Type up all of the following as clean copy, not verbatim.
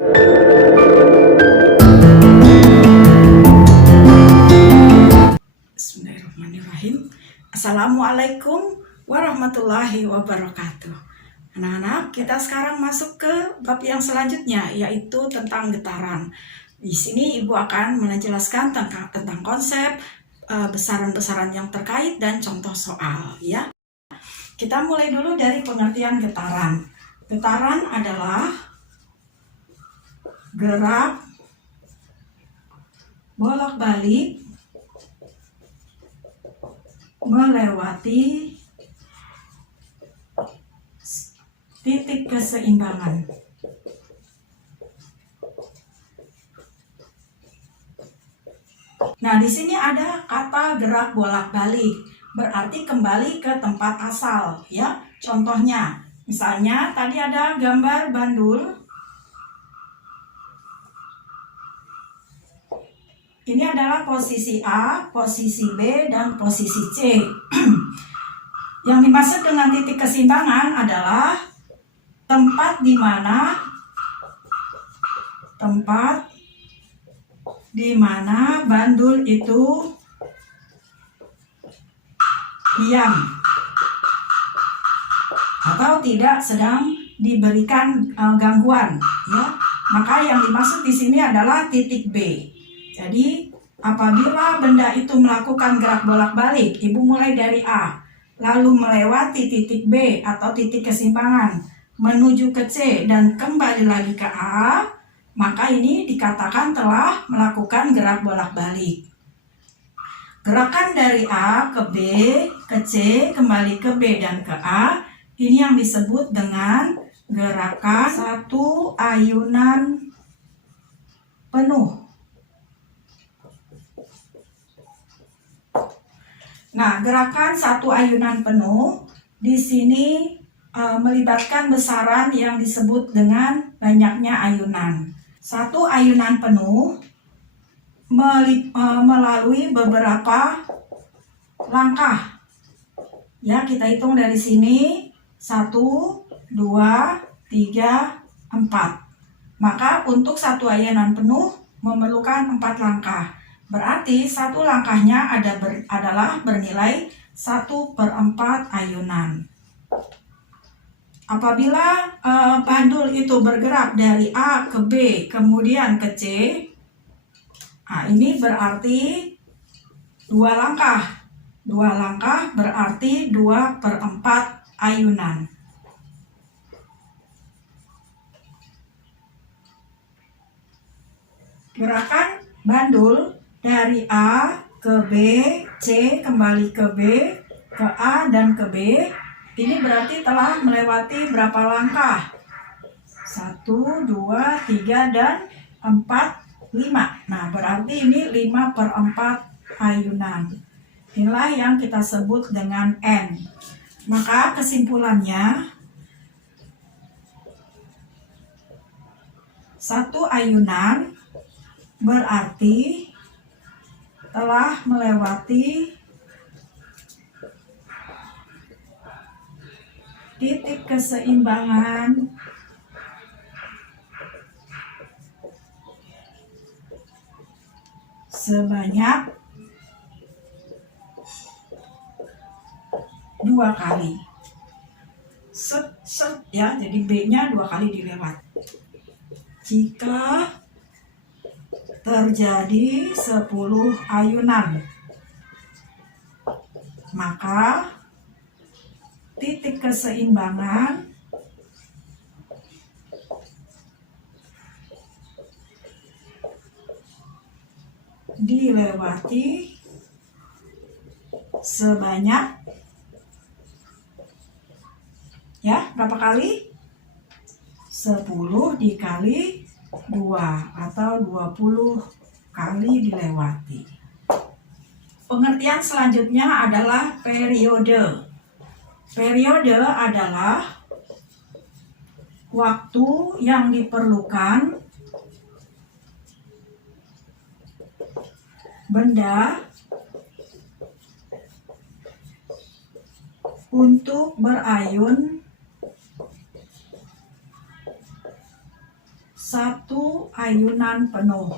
Bismillahirrahmanirrahim. Assalamualaikum warahmatullahi wabarakatuh. Anak-anak, kita sekarang masuk ke bab yang selanjutnya, yaitu tentang getaran. Di sini Ibu akan menjelaskan tentang konsep, besaran-besaran yang terkait dan contoh soal, ya. Kita mulai dulu dari pengertian getaran. Getaran adalah gerak bolak-balik melewati titik keseimbangan. Nah, di sini ada kata gerak bolak-balik, berarti kembali ke tempat asal, ya. Contohnya, misalnya tadi ada gambar bandul. Ini adalah posisi A, posisi B, dan posisi C. Yang dimaksud dengan titik keseimbangan adalah tempat di mana bandul itu diam atau tidak sedang diberikan gangguan, ya. Maka yang dimaksud di sini adalah titik B. Jadi apabila benda itu melakukan gerak bolak-balik, Ibu mulai dari A, lalu melewati titik B atau titik keseimbangan, menuju ke C dan kembali lagi ke A, maka ini dikatakan telah melakukan gerak bolak-balik. Gerakan dari A ke B, ke C, kembali ke B dan ke A, ini yang disebut dengan gerakan satu ayunan penuh. Nah, gerakan satu ayunan penuh di sini melibatkan besaran yang disebut dengan banyaknya ayunan. Satu ayunan penuh melalui beberapa langkah. Ya, kita hitung dari sini 1, 2, 3, 4. Maka untuk satu ayunan penuh memerlukan 4 langkah. Berarti satu langkahnya adalah bernilai 1/4 ayunan. Apabila bandul itu bergerak dari A ke B kemudian ke C, nah ini berarti 2 langkah. 2 langkah berarti 2/4 ayunan. Gerakan bandul dari A ke B, C, kembali ke B, ke A, dan ke B, ini berarti telah melewati berapa langkah? 1, 2, 3, dan 4, 5. Nah, berarti ini 5/4 ayunan. Inilah yang kita sebut dengan N. Maka kesimpulannya, satu ayunan berarti telah melewati titik keseimbangan sebanyak 2 kali. Ya, jadi B-nya 2 kali dilewati. Jika terjadi 10 ayunan, maka titik keseimbangan dilewati sebanyak, ya, berapa kali? 10 dikali 2 atau 20 kali dilewati. Pengertian selanjutnya adalah periode. Periode adalah waktu yang diperlukan benda untuk berayun 1 ayunan penuh.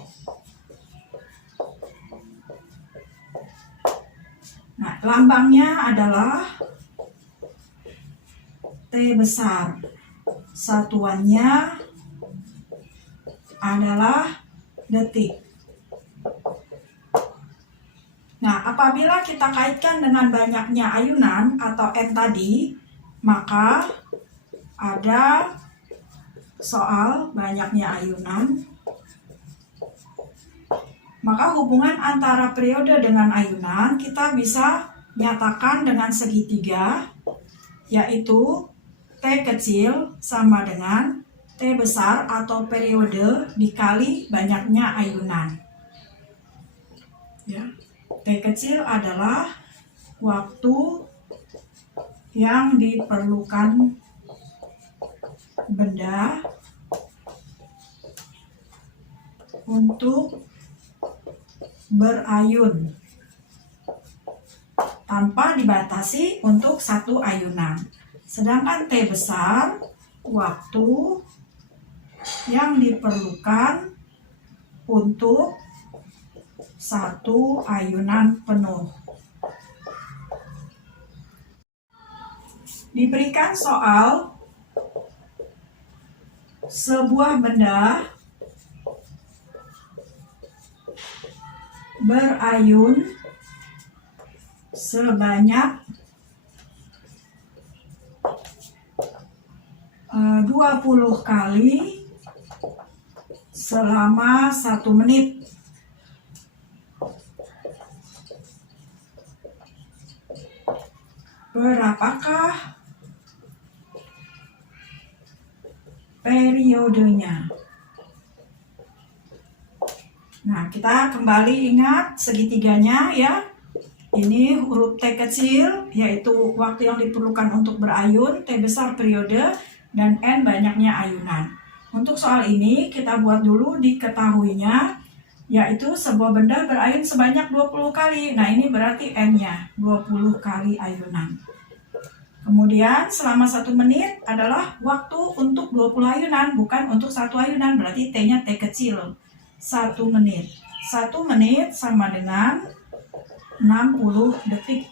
Nah, lambangnya adalah T besar. Satuannya adalah detik. Nah, apabila kita kaitkan dengan banyaknya ayunan atau N tadi, maka ada soal banyaknya ayunan. Maka hubungan antara periode dengan ayunan kita bisa nyatakan dengan segitiga, yaitu T kecil sama dengan T besar atau periode dikali banyaknya ayunan. Ya, T kecil adalah waktu yang diperlukan benda untuk berayun tanpa dibatasi untuk 1 ayunan. Sedangkan T besar waktu yang diperlukan untuk 1 ayunan penuh. Diberikan soal sebuah benda berayun sebanyak 20 kali selama 1 menit. Berapakah periodenya? Nah, kita kembali ingat segitiganya ya. Ini huruf T kecil, yaitu waktu yang diperlukan untuk berayun, T besar periode, dan N banyaknya ayunan. Untuk soal ini kita buat dulu diketahuinya, yaitu sebuah benda berayun sebanyak 20 kali. Nah, ini berarti N-nya, 20 kali ayunan. Kemudian selama 1 menit adalah waktu untuk 20 ayunan, bukan untuk 1 ayunan, berarti T-nya T kecil. 1 menit. 1 menit sama dengan 60 detik.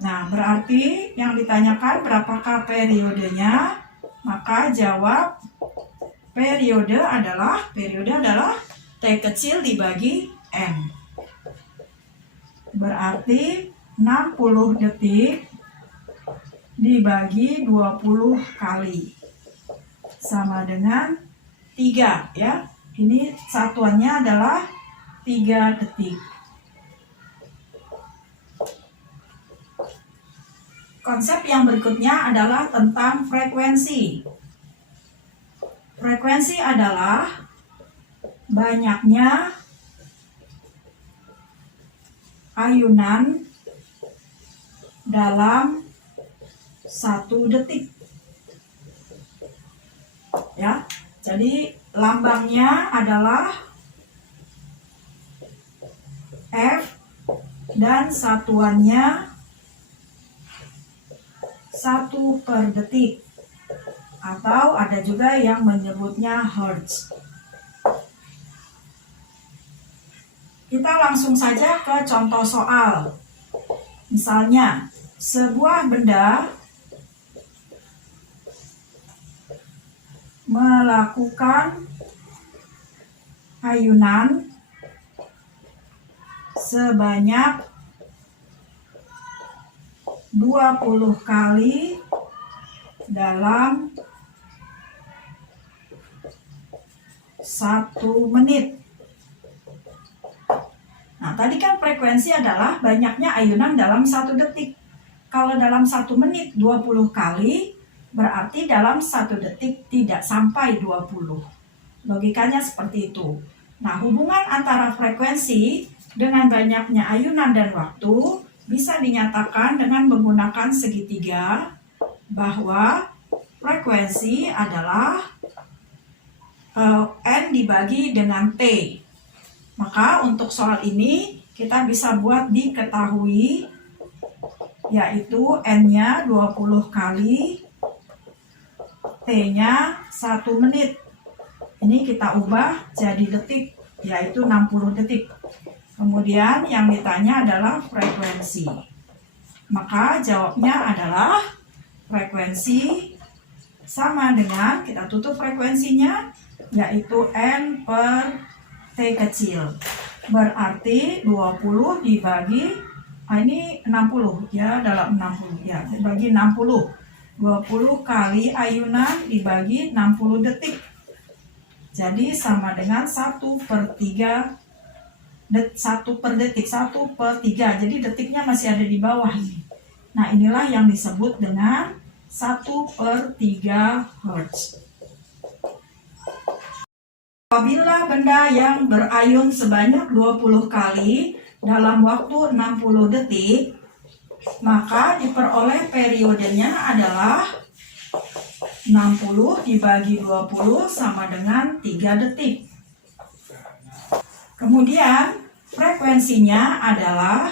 Nah, berarti yang ditanyakan berapakah periodenya? Maka jawab periode adalah T kecil dibagi N. Berarti 60 detik dibagi 20 kali sama dengan 3 ya. Ini satuannya adalah 3 detik. Konsep yang berikutnya adalah tentang frekuensi. Frekuensi adalah banyaknya ayunan dalam 1 detik. Ya, jadi lambangnya adalah F dan satuannya 1 per detik, atau ada juga yang menyebutnya Hertz. Kita langsung saja ke contoh soal. Misalnya, sebuah benda melakukan ayunan sebanyak 20 kali dalam 1 menit. Nah, tadi kan frekuensi adalah banyaknya ayunan dalam 1 detik. Kalau dalam 1 menit 20 kali, berarti dalam 1 detik tidak sampai 20. Logikanya seperti itu. Nah, hubungan antara frekuensi dengan banyaknya ayunan dan waktu bisa dinyatakan dengan menggunakan segitiga, bahwa frekuensi adalah N dibagi dengan T. Maka untuk soal ini kita bisa buat diketahui, yaitu N-nya 20 kali, T-nya 1 menit. Ini kita ubah jadi detik, yaitu 60 detik. Kemudian yang ditanya adalah frekuensi. Maka jawabnya adalah frekuensi sama dengan, kita tutup frekuensinya, yaitu N per T kecil. Berarti 20 dibagi, ini 60 ya, dalam 60 ya, dibagi 60. 20 kali ayunan dibagi 60 detik. Jadi sama dengan 1/3, 1 per detik, 1/3. Jadi detiknya masih ada di bawah ini. Nah, inilah yang disebut dengan 1/3 Hz. Apabila benda yang berayun sebanyak 20 kali dalam waktu 60 detik, maka diperoleh periodenya adalah 60 dibagi 20 sama dengan 3 detik. Kemudian frekuensinya adalah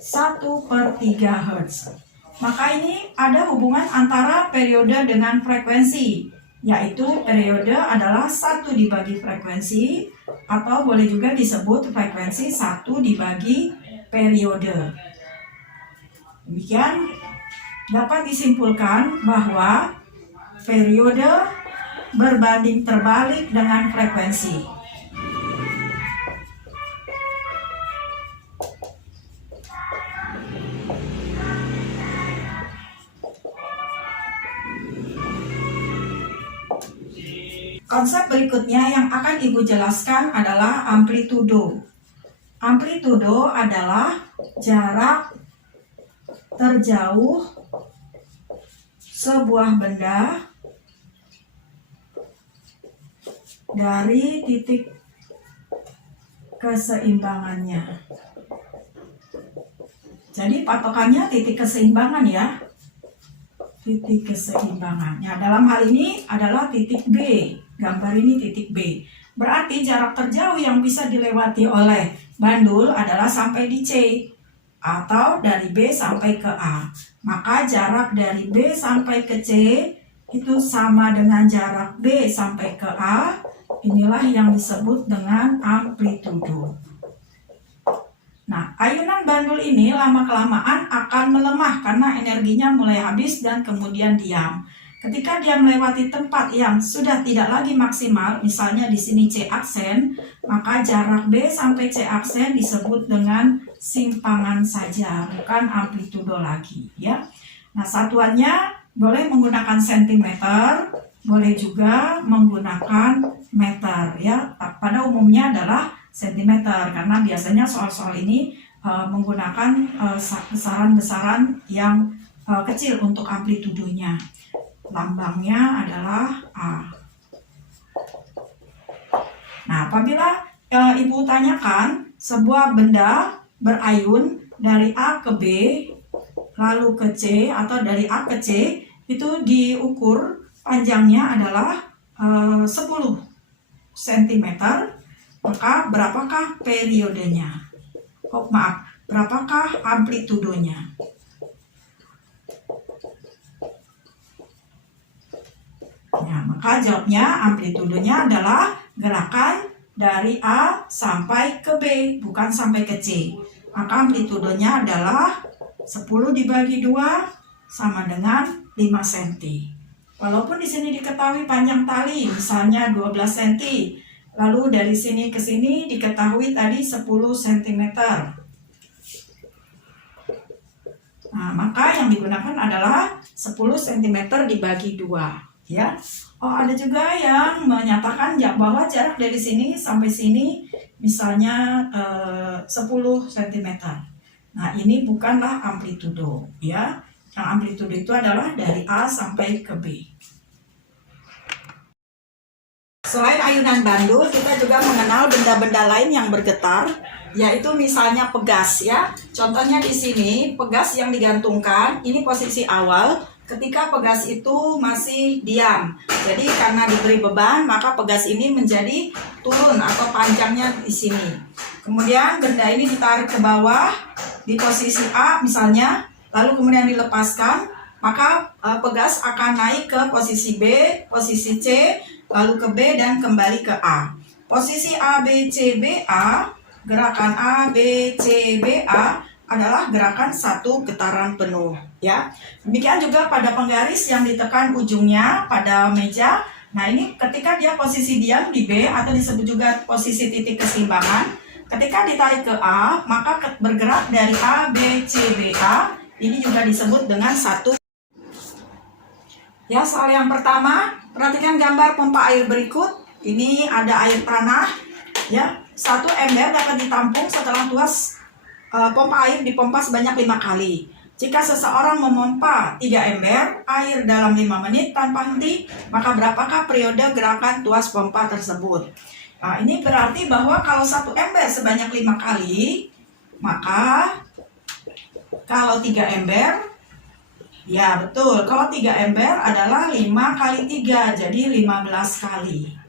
1/3 Hz. Maka ini ada hubungan antara periode dengan frekuensi, yaitu periode adalah 1 dibagi frekuensi, atau boleh juga disebut frekuensi 1 dibagi periode. Demikian dapat disimpulkan bahwa periode berbanding terbalik dengan frekuensi. Konsep berikutnya yang akan Ibu jelaskan adalah amplitudo. Amplitudo adalah jarak terjauh sebuah benda dari titik keseimbangannya. Jadi patokannya titik keseimbangan ya. Titik keseimbangan. Ya, dalam hal ini adalah titik B. Gambar ini titik B. Berarti jarak terjauh yang bisa dilewati oleh bandul adalah sampai di C, atau dari B sampai ke A. Maka jarak dari B sampai ke C itu sama dengan jarak B sampai ke A. Inilah yang disebut dengan amplitudo. Nah, ayunan bandul ini lama-kelamaan akan melemah karena energinya mulai habis dan kemudian diam. Ketika dia melewati tempat yang sudah tidak lagi maksimal, misalnya di sini C aksen, maka jarak B sampai C aksen disebut dengan simpangan saja, bukan amplitudo lagi ya. Nah, satuannya boleh menggunakan sentimeter, boleh juga menggunakan meter ya. Pada umumnya adalah sentimeter karena biasanya soal-soal ini menggunakan besaran-besaran yang kecil untuk amplitudonya. Lambangnya adalah A. Nah, apabila Ibu tanyakan sebuah benda berayun dari A ke B lalu ke C, atau dari A ke C, itu diukur panjangnya adalah 10 cm, maka berapakah periodenya? Berapakah amplitudonya? Ya, maka jawabnya amplitudonya adalah gerakan dari A sampai ke B, bukan sampai ke C. Maka amplitudonya adalah 10 dibagi 2 sama dengan 5 cm. Walaupun di sini diketahui panjang tali, misalnya 12 cm, lalu dari sini ke sini diketahui tadi 10 cm. Nah, maka yang digunakan adalah 10 cm dibagi 2. Ya, ada juga yang menyatakan bahwa jarak dari sini sampai sini misalnya 10 cm. Nah, ini bukanlah amplitudo ya. Yang amplitudo itu adalah dari A sampai ke B. Selain ayunan bandul, kita juga mengenal benda-benda lain yang bergetar, yaitu misalnya pegas ya. Contohnya di sini, pegas yang digantungkan, ini posisi awal. Ketika pegas itu masih diam, jadi karena diberi beban, maka pegas ini menjadi turun atau panjangnya di sini. Kemudian benda ini ditarik ke bawah di posisi A misalnya, lalu kemudian dilepaskan, maka pegas akan naik ke posisi B, posisi C, lalu ke B dan kembali ke A. Posisi A, B, C, B, A, gerakan A, B, C, B, A adalah gerakan satu getaran penuh, ya. Demikian juga pada penggaris yang ditekan ujungnya pada meja. Nah, ini ketika dia posisi diam di B atau disebut juga posisi titik keseimbangan, ketika ditarik ke A, maka bergerak dari A, B, C, B, A. Ini juga disebut dengan satu. Ya, soal yang pertama, perhatikan gambar pompa air berikut. Ini ada air tanah, ya. Satu ember dapat ditampung setelah tuas pompa air dipompa sebanyak 5 kali. Jika seseorang memompa 3 ember air dalam 5 menit tanpa henti, maka berapakah periode gerakan tuas pompa tersebut? Nah, ini berarti bahwa kalau satu ember sebanyak 5 kali, maka kalau 3 ember, ya betul, kalau 3 ember adalah 5 kali 3, jadi 15 kali.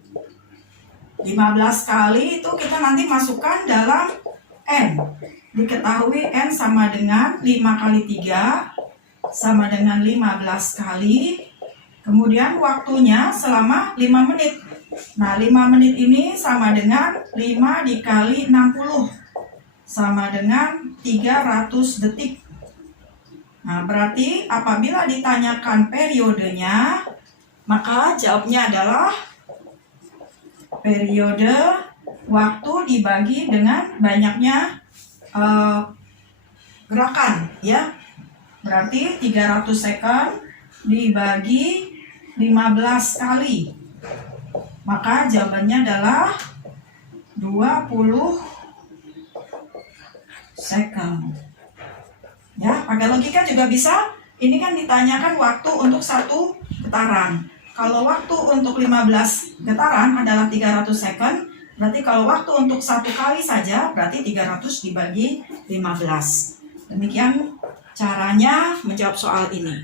15 kali itu kita nanti masukkan dalam N. Diketahui N sama dengan 5 kali 3 sama dengan 15 kali. Kemudian waktunya selama 5 menit. Nah, 5 menit ini sama dengan 5 dikali 60 sama dengan 300 detik. Nah, berarti apabila ditanyakan periodenya, maka jawabnya adalah periode waktu dibagi dengan banyaknya gerakan, ya. Berarti 300 second dibagi 15 kali. Maka jawabannya adalah 20 second. Ya, pakai logika juga bisa. Ini kan ditanyakan waktu untuk satu getaran. Kalau waktu untuk 15 getaran adalah 300 second, berarti kalau waktu untuk satu kali saja berarti 300 dibagi 15. Demikian caranya menjawab soal ini.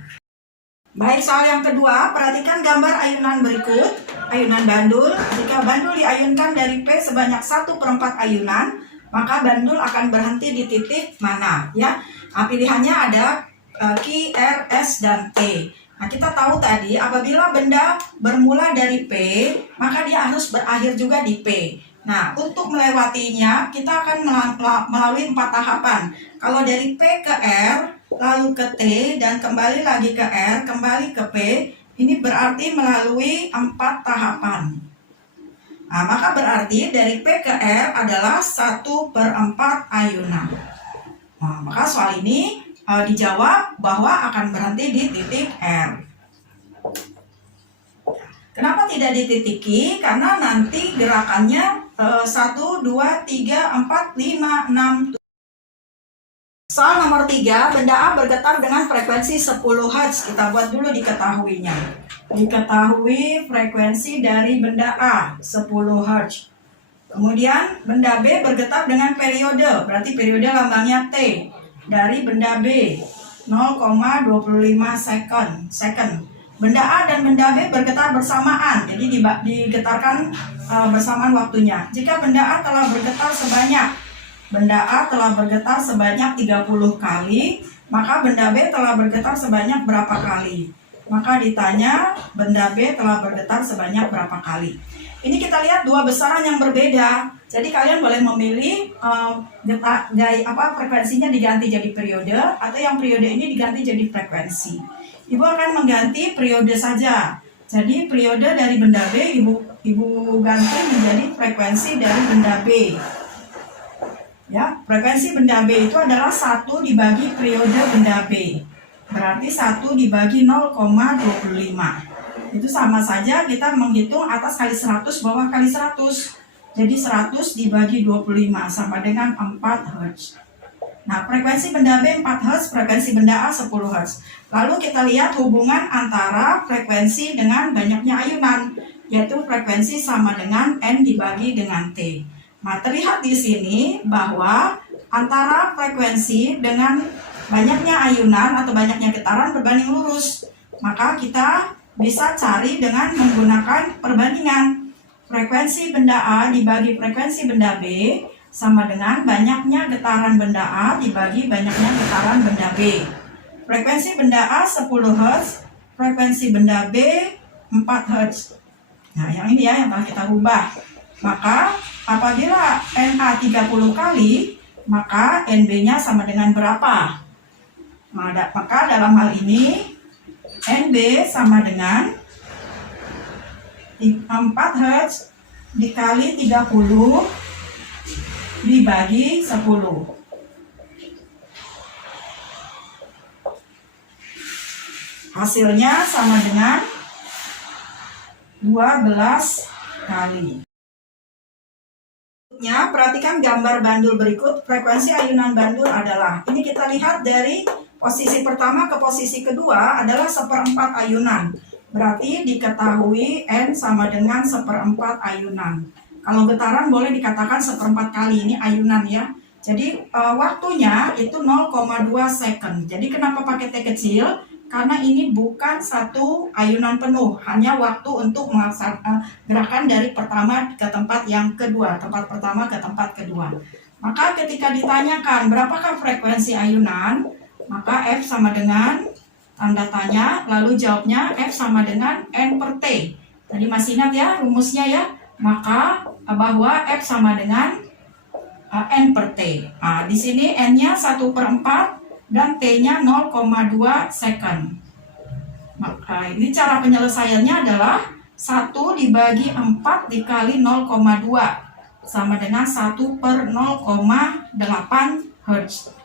Baik, soal yang kedua, perhatikan gambar ayunan berikut. Ayunan bandul. Jika bandul diayunkan dari P sebanyak 1/4 ayunan, maka bandul akan berhenti di titik mana, ya? Nah, pilihannya ada Q, R, S, dan T. Nah, kita tahu tadi apabila benda bermula dari P, maka dia harus berakhir juga di P. Nah, untuk melewatinya, kita akan melalui 4 tahapan. Kalau dari P ke R, lalu ke T, dan kembali lagi ke R, kembali ke P, ini berarti melalui 4 tahapan. Nah, maka berarti dari P ke R adalah 1/4 ayunan. Nah, maka soal ini dijawab bahwa akan berhenti di titik R. Kenapa tidak dititiki? Karena nanti gerakannya 1, 2, 3, 4, 5, 6, 7. Soal nomor 3, benda A bergetar dengan frekuensi 10 Hz. Kita buat dulu diketahuinya. Diketahui frekuensi dari benda A 10 Hz. Kemudian benda B bergetar dengan periode, berarti periode lambangnya T. Dari benda B 0,25 second. Benda A dan benda B bergetar bersamaan, jadi digetarkan bersamaan waktunya. Jika benda A telah bergetar sebanyak 30 kali, maka benda B telah bergetar sebanyak berapa kali? Maka ditanya benda B telah bergetar sebanyak berapa kali. Ini kita lihat dua besaran yang berbeda. Jadi kalian boleh memilih frekuensinya diganti jadi periode, atau yang periode ini diganti jadi frekuensi. Ibu akan mengganti periode saja. Jadi periode dari benda B ibu ganti menjadi frekuensi dari benda B. Ya, frekuensi benda B itu adalah 1 dibagi periode benda B. Berarti 1 dibagi 0,25. Itu sama saja kita menghitung atas kali 100 bawah kali 100. Jadi 100 dibagi 25 sama dengan 4 Hz. Nah, frekuensi benda B 4 Hz, frekuensi benda A 10 Hz. Lalu kita lihat hubungan antara frekuensi dengan banyaknya ayunan, yaitu frekuensi sama dengan N dibagi dengan T. Nah, terlihat di sini bahwa antara frekuensi dengan banyaknya ayunan atau banyaknya getaran berbanding lurus. Maka kita bisa cari dengan menggunakan perbandingan. Frekuensi benda A dibagi frekuensi benda B sama dengan banyaknya getaran benda A dibagi banyaknya getaran benda B. frekuensi benda A 10 Hz, frekuensi benda B 4 Hz. Nah, yang ini ya yang telah kita rubah. Maka apabila NA 30 kali, maka NB-nya sama dengan berapa? Maka dalam hal ini NB sama dengan 4 Hz dikali 30 dibagi 10. Hasilnya sama dengan 12 kali. Perhatikan gambar bandul berikut. Frekuensi ayunan bandul adalah, ini kita lihat dari posisi pertama ke posisi kedua adalah 1/4 ayunan. Berarti diketahui N sama dengan 1/4 ayunan. Kalau getaran boleh dikatakan 1/4 kali, ini ayunan ya. Jadi waktunya itu 0,2 second. Jadi kenapa pakai T kecil? Karena ini bukan satu ayunan penuh, hanya waktu untuk melaksanakan gerakan dari pertama ke tempat yang kedua, tempat pertama ke tempat kedua. Maka ketika ditanyakan berapakah frekuensi ayunan, maka F sama dengan tanda tanya, lalu jawabnya F sama dengan N per T. Tadi masih ingat ya rumusnya ya? Maka bahwa F sama dengan N per T. Nah, di sini N-nya 1/4 dan T-nya 0,2 second. Maka ini cara penyelesaiannya adalah 1 dibagi 4 dikali 0,2 sama dengan 1/0,8 Hz.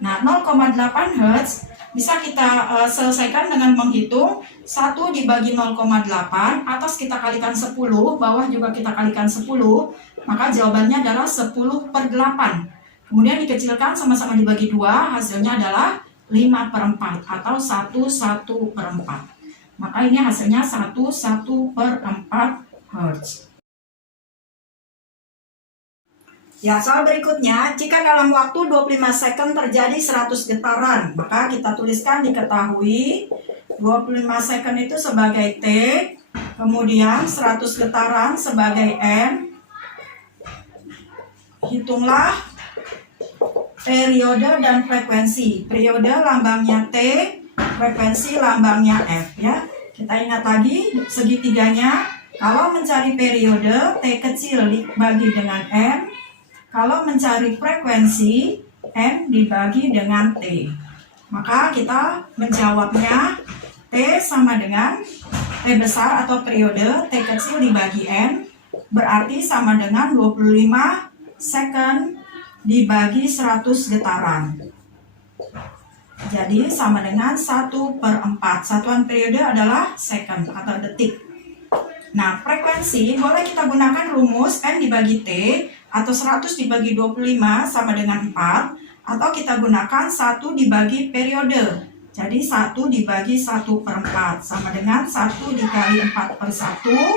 Nah, 0,8 Hz bisa kita selesaikan dengan menghitung 1 dibagi 0,8, atas kita kalikan 10, bawah juga kita kalikan 10, maka jawabannya adalah 10/8. Kemudian dikecilkan sama-sama dibagi 2, hasilnya adalah 5/4 atau 1/4. Maka ini hasilnya 1/4 Hz. Ya, soal berikutnya, jika dalam waktu 25 second terjadi 100 getaran, maka kita tuliskan diketahui 25 second itu sebagai T, kemudian 100 getaran sebagai N. Hitunglah periode dan frekuensi. Periode lambangnya T, frekuensi lambangnya F ya. Kita ingat lagi segitiganya. Kalau mencari periode, T kecil dibagi dengan N. Kalau mencari frekuensi, N dibagi dengan T. Maka kita menjawabnya T sama dengan T besar atau periode, T kecil dibagi N, berarti sama dengan 25 second dibagi 100 getaran. Jadi sama dengan 1/4. Satuan periode adalah second atau detik. Nah, frekuensi boleh kita gunakan rumus N dibagi T atau 100 dibagi 25 sama dengan 4, atau kita gunakan 1 dibagi periode. Jadi 1 dibagi 1/4 sama dengan 1 dikali 4/1.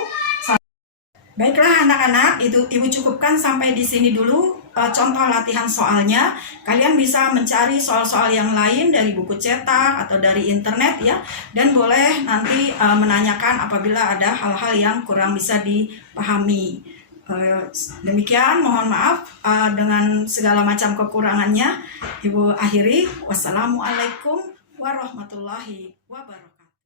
Baiklah anak-anak, itu Ibu cukupkan sampai di sini dulu contoh latihan soalnya. Kalian bisa mencari soal-soal yang lain dari buku cetak atau dari internet ya. Dan boleh nanti menanyakan apabila ada hal-hal yang kurang bisa dipahami. Demikian, mohon maaf dengan segala macam kekurangannya. Ibu akhiri. Wassalamualaikum warahmatullahi wabarakatuh.